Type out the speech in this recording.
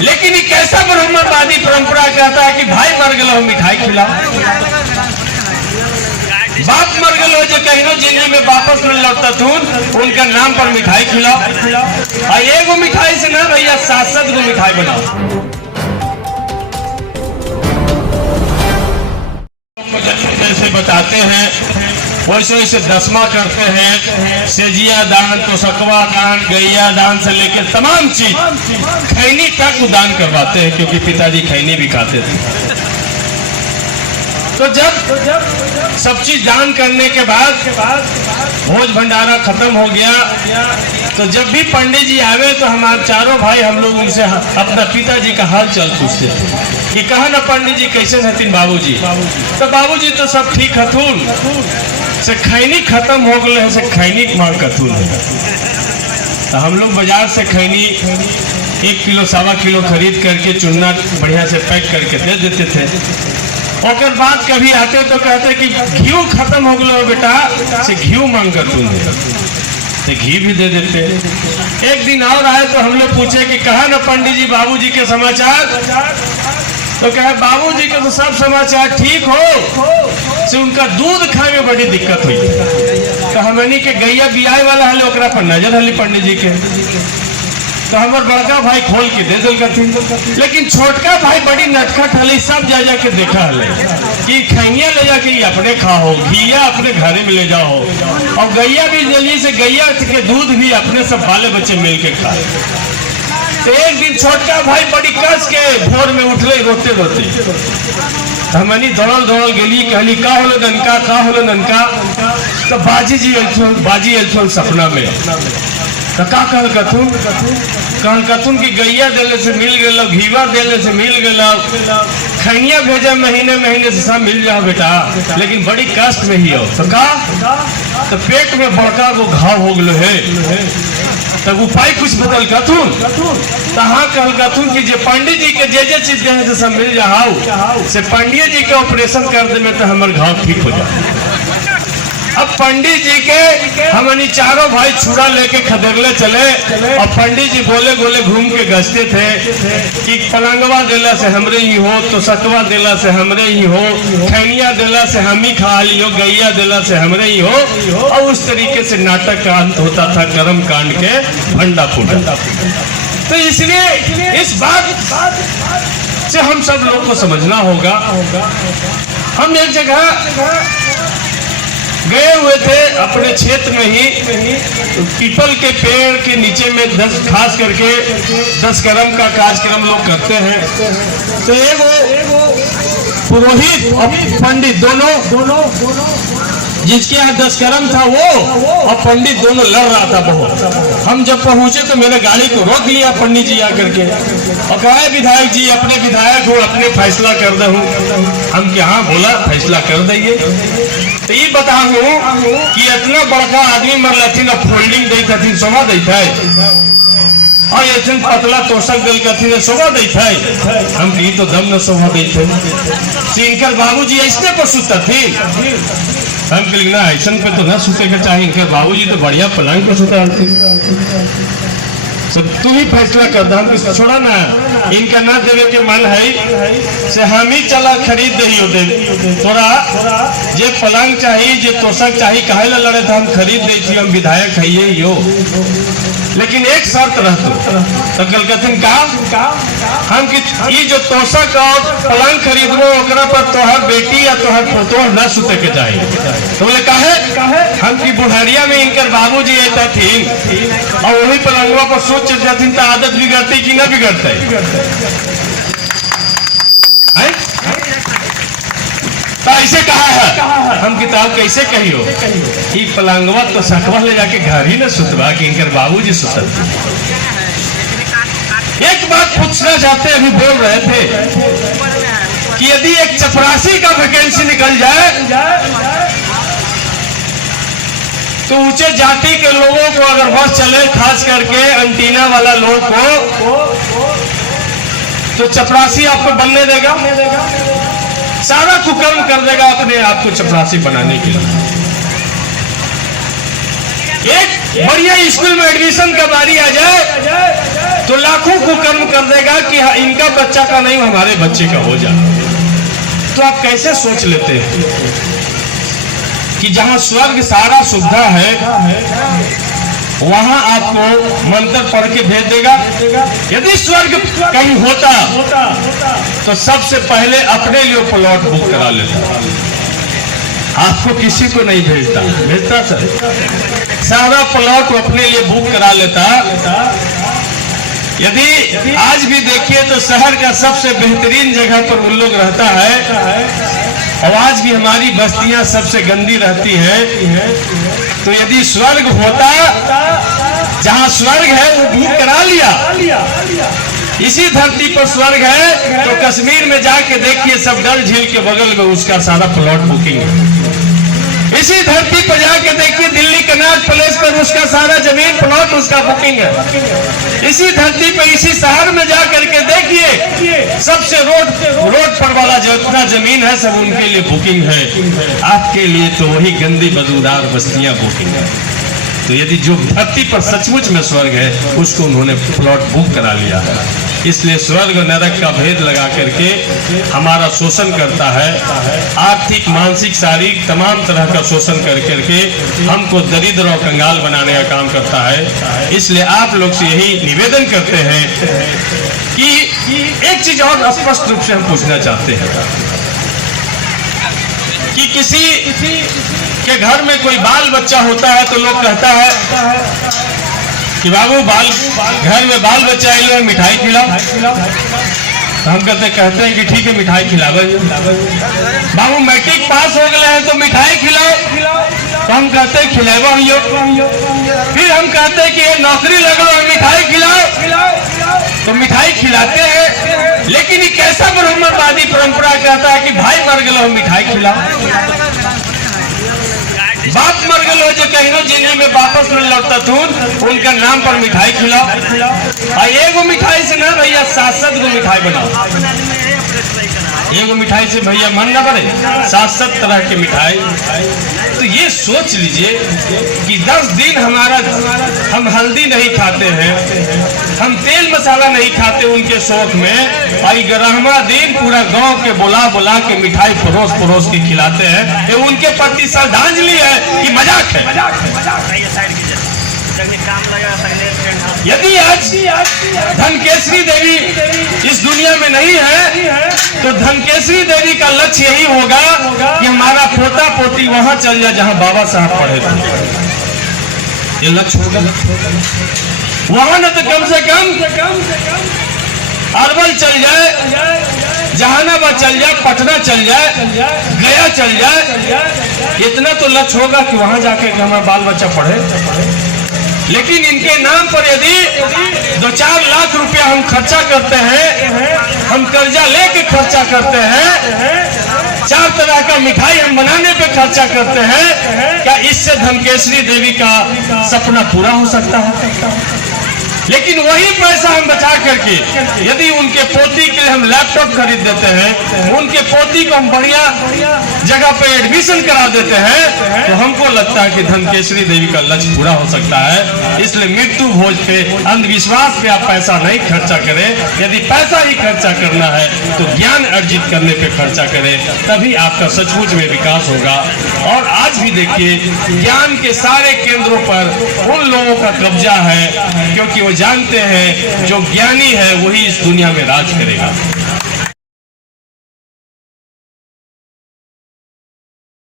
लेकिन ये कैसा ब्राह्मणवादी परंपरा कहता है कि भाई मर गलो मिठाई खिलाओ, बाप मर गलो जो कहीं जिंदगी में वापस न लौटता थून उनका नाम पर मिठाई खिलाओ, और एगो मिठाई से ना भैया 7-7 गो मिठाई बनाओ। जैसे बताते हैं वैसे वैसे दसमा करते हैं, सेजिया दान, तोशकवा दान, गैया दान से लेकर तमाम चीज खैनी तक दान करवाते हैं, क्योंकि पिताजी खैनी भी खाते थे। तो जब सब चीज दान करने के बाद भोज भंडारा खत्म हो गया, तो जब भी पंडित जी आवे तो हमारे चारों भाई हम लोग उनसे अपना पिताजी का हाल चाल पूछते कि कहा ना पंडित जी कैसे हथिन बाबूजी। तो बाबूजी तो सब ठीक हथुन, से खैनी खत्म हो गए है, से खैनी मांग कथुन है। तो हम लोग बाजार से खैनी 1 किलो 1.25 किलो खरीद करके चुन्ना बढ़िया से पैक करके दे देते थे। और बाद कभी आते तो कहते कि घी खत्म हो गया बेटा, से घी मांग कर तू तो घी भी दे देते। एक दिन और आए तो हम लोग पूछे कि कहा ना पंडित जी बाबूजी के समाचार, तो कहे बाबूजी के तो सब समाचार ठीक हो, से उनका दूध खाए में बड़ी दिक्कत हुई। तो हमनी के गैया बियाए वाला हले ओकरा पर नजर हली पंडित जी के, तो हमारे बड़का भाई खोल के दे दिल, लेकिन छोटका भाई बड़ी नटखट हली, सब जा जाके देखा हले कि खैनिया ले जाके अपने खाओ, घिया अपने घरे में ले जाओ, और गैया भी जल्दी से गैया के दूध भी अपने सब बाले बच्चे मिल के खाए। तो एक दिन छोटका भाई बड़ी कस के भोर में उठले रोते रोते, हमनी दौड़ल गेली, कहली का होलो ननका, का होलो ननका। तो बाजी अल्फोन सपना में तो का कहल कथुन की गैया देले से मिल गए, घीवा देले से मिल गए, खैनिया भेजा महीने से सब मिल जाओ बेटा, लेकिन बड़ी कष्ट में ही हो। तो का तो पेट में बड़का को घाव हो गए है, तब उपाय कुछ बदल कथुन। तहाँ कहल कथुन की जे पंडित जी के जे चीज देने से सब मिल जाओ, से पंडित जी के ऑपरेशन कर दे में तो हमारे घाव ठीक हो जाए। अब पंडित जी के हमनी चारों भाई छुरा लेके खदेड़ले चले, और पंडित जी गोले गोले घूम के गश्ते थे कि पलंगवा देला से हमरे ही हो, तो सकवा देला से हमरे ही हो, खैनिया देला से हम ही खा लियो, गैया देला से हमरे ही हो। और उस तरीके से नाटक का अंत होता था, कर्म कांड के भंडा फूटा। तो इसलिए इस बात से हम सब लोग को समझना होगा। हम एक जगह गए हुए थे अपने क्षेत्र में ही, पीपल के पेड़ के नीचे में खास करके 10 कर्म का कार्यक्रम लोग करते हैं। तो एगो पुरोहित और पंडित दोनों जिसके यहाँ 10 कर्म था वो और पंडित दोनों लड़ रहा था बहुत। हम जब पहुंचे तो मेरे गाड़ी को रोक लिया पंडित जी आकर के, और कहा विधायक जी अपने विधायक हो, अपने फैसला कर दे। हम क्या हाँ बोला फैसला कर देंगे। तो ये बताऊँ कि इतना बड़का आदमी मरलथिन और फोल्डिंग दी शोभा देता है, और ये पतला तोषक दल कथिन शोभा देता है। हम की तो दम न शोभा देते, इनकर बाबूजी ऐसने पर सुता थी। हम कल ना ऐसा पे तो न सुते के चाहिए, इनके बाबूजी तो बढ़िया पलंग पर सुता सब। तू ही फैसला कर दे, हम छोड़ा ना, इनका ना देवे के मन है से हम ही चला खरीद दे तोरा जे पलंग चाहिए, जे तोषक चाहिए, कहे ला लड़े था हम खरीद दे, हम विधायक है ये हो, लेकिन एक शर्त रहतो। तो कलकतिन का हम कि ये जो तोषक और पलंग खरीदबो ओकरा पर तोहर बेटी या तोहर पोतो न सुते के चाहिए। तो बोले काहे हम की बुढ़ारिया में इनकर बाबूजी ऐसा थी, और वही पलंगवा पर सोच जाती तो आदत बिगड़ती कि ना बिगड़ते। तो ऐसे कहा है, हम किताब कैसे कहियो कि पलंगवा तो सकवा ले जाके घर ही न सुतवा कि इनकर बाबूजी सुतल। एक बात पूछना चाहते अभी बोल रहे थे कि यदि एक चपरासी का वैकेंसी निकल जाए तो ऊंचे जाति के लोगों को अगर बस चले, खास करके एंटीना वाला लोग को, तो चपरासी आपको बनने देगा, सारा कुकर्म कर देगा अपने आप को चपरासी बनाने के लिए। एक बढ़िया स्कूल में एडमिशन का बारी आ जाए तो लाखों को कर्म कर देगा कि इनका बच्चा का नहीं हमारे बच्चे का हो जाए। तो आप कैसे सोच लेते हैं कि जहां स्वर्ग सारा सुविधा है वहां आपको मंत्र पढ़ के भेज देगा? यदि स्वर्ग कहीं होता तो सबसे पहले अपने लिए प्लॉट बुक करा लेता, आपको किसी को नहीं भेजता सर। सारा प्लॉट अपने लिए बुक करा लेता। यदि आज भी देखिए तो शहर का सबसे बेहतरीन जगह पर उन लोग रहता है और आज भी हमारी बस्तियां सबसे गंदी रहती हैं। तो यदि स्वर्ग होता, जहां स्वर्ग है वो बुक करा लिया। इसी धरती पर स्वर्ग है तो कश्मीर में जाके देखिए सब डल झील के बगल में उसका सारा प्लॉट बुकिंग है। इसी धरती पर जाके देखिए दिल्ली कनाट प्लेस पर उसका सारा जमीन प्लॉट उसका बुकिंग है। इसी धरती पर इसी शहर में जाकर के देखिए सबसे रोड पर वाला जितना जमीन है सब उनके लिए बुकिंग है। आपके लिए तो वही गंदी बदबूदार बस्तियां बुकिंग है। तो यदि जो धरती पर सचमुच में स्वर्ग है उसको उन्होंने प्लॉट बुक करा लिया है। इसलिए स्वर्ग और नरक का भेद लगा करके हमारा शोषण करता है। आर्थिक, मानसिक, शारीरिक तमाम तरह का शोषण कर करके हमको दरिद्र और कंगाल बनाने का काम करता है। इसलिए आप लोग से यही निवेदन करते हैं कि एक चीज और स्पष्ट रूप से हम पूछना चाहते हैं कि किसी के घर में कोई बाल बच्चा होता है तो लोग कहता है कि बाबू घर में बाल बच्चा है, लो मिठाई खिलाओ। तो हम कहते हैं कि ठीक है मिठाई खिलाओ। बाबू मैट्रिक पास हो गए हैं तो मिठाई खिलाओ। तो हम कहते हैं खिलाओ। फिर हम कहते हैं कि ये नौकरी लगो मिठाई खिलाओ, तो मिठाई खिलाते हैं। लेकिन ये कैसा ब्राह्मणवादी परंपरा कहता है कि भाई मर गए मिठाई खिलाओ, बाप मर गए जो कहीं जिंदगी में वापस नहीं लौटता थून उनका नाम पर मिठाई खिलाओ। एगो मिठाई से ना भैया 7-7 गो मिठाई बनाओ। एगो मिठाई से भैया मन ना पड़े, 7-7 तरह की मिठाई। तो ये सोच लीजिए कि 10 दिन हम हल्दी नहीं खाते हैं, हम तेल मसाला नहीं खाते उनके शौक में, और 11वां दिन पूरा गांव के बुला के मिठाई परोस के खिलाते हैं। ये उनके प्रति श्रद्धांजलि है कि मजाक है। यदि आज धनकेश्वरी देवी इस दुनिया में नहीं है तो धनकेश्वरी देवी का लक्ष्य यही होगा कि हमारा पोता पोती वहां चल जाए जहां बाबा साहब पढ़े थे। ये लक्ष्य होगा वहां न तो कम से कम अरवल चल जाए, जहानाबाद चल जाए, पटना चल जाए, गया चल जाए। इतना तो लक्ष्य होगा कि वहां जाके हमारा बाल बच्चा पढ़े। लेकिन इनके नाम पर यदि 2-4 लाख रुपया हम खर्चा करते हैं, हम कर्जा लेके खर्चा करते हैं, 4 तरह का मिठाई हम बनाने पे खर्चा करते हैं, क्या इससे धनकेश्वरी देवी का सपना पूरा हो सकता है? लेकिन वही पैसा हम बचा करके यदि उनके पोती के लिए हम लैपटॉप खरीद देते हैं, उनके पोती को हम बढ़िया जगह पे एडमिशन करा देते हैं, तो हमको लगता है कि धनकेश्वरी देवी का लक्ष्य पूरा हो सकता है। इसलिए मृत्यु भोज पे, अंधविश्वास पे आप पैसा नहीं खर्चा करें। यदि पैसा ही खर्चा करना है तो ज्ञान अर्जित करने पे खर्चा करें, तभी आपका सचमुच में विकास होगा। और आज भी देखिए ज्ञान के सारे केंद्रों पर उन लोगों का कब्जा है, क्योंकि वो जानते हैं जो ज्ञानी है वही इस दुनिया में राज करेगा।